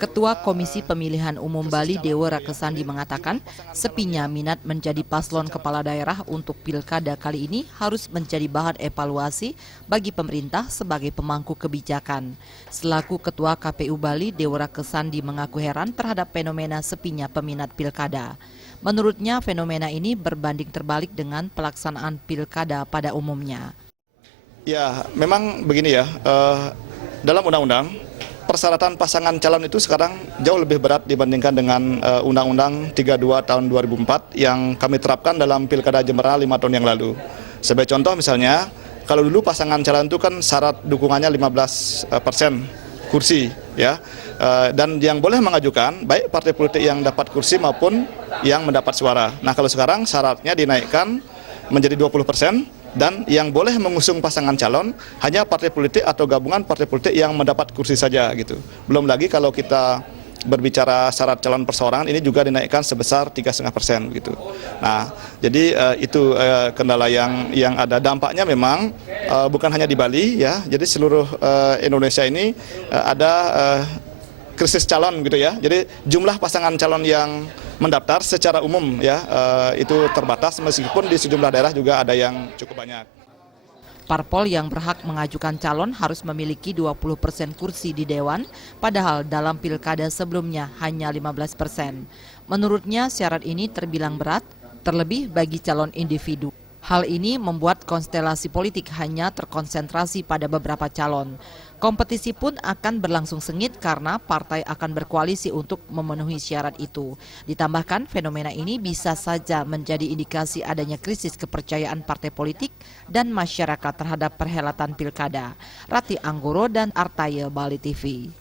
Ketua Komisi Pemilihan Umum Bali Dewa Rakesandi mengatakan sepinya minat menjadi paslon kepala daerah untuk pilkada kali ini harus menjadi bahan evaluasi bagi pemerintah sebagai pemangku kebijakan. Selaku Ketua KPU Bali, Dewa Rakesandi mengaku heran terhadap fenomena sepinya peminat pilkada. Menurutnya fenomena ini berbanding terbalik dengan pelaksanaan pilkada pada umumnya. Ya, memang begini ya, dalam undang-undang, persyaratan pasangan calon itu sekarang jauh lebih berat dibandingkan dengan Undang-Undang 32 tahun 2004 yang kami terapkan dalam Pilkada Jemberana 5 tahun yang lalu. Sebagai contoh misalnya, kalau dulu pasangan calon itu kan syarat dukungannya 15% kursi, ya, dan yang boleh mengajukan baik partai politik yang dapat kursi maupun yang mendapat suara. Nah, kalau sekarang syaratnya dinaikkan menjadi 20%. Dan yang boleh mengusung pasangan calon hanya partai politik atau gabungan partai politik yang mendapat kursi saja gitu. Belum lagi kalau kita berbicara syarat calon perseorangan ini juga dinaikkan sebesar 3,5% gitu. Nah, jadi itu kendala yang ada. Dampaknya memang bukan hanya di Bali ya. Jadi seluruh Indonesia ini ada krisis calon gitu ya. Jadi jumlah pasangan calon yang mendaftar secara umum ya itu terbatas meskipun di sejumlah daerah juga ada yang cukup banyak. Parpol yang berhak mengajukan calon harus memiliki 20% kursi di Dewan, padahal dalam pilkada sebelumnya hanya 15%. Menurutnya syarat ini terbilang berat, terlebih bagi calon individu. Hal ini membuat konstelasi politik hanya terkonsentrasi pada beberapa calon. Kompetisi pun akan berlangsung sengit karena partai akan berkoalisi untuk memenuhi syarat itu. Ditambahkan fenomena ini bisa saja menjadi indikasi adanya krisis kepercayaan partai politik dan masyarakat terhadap perhelatan pilkada. Rati Anggoro dan Artaye, Bali TV.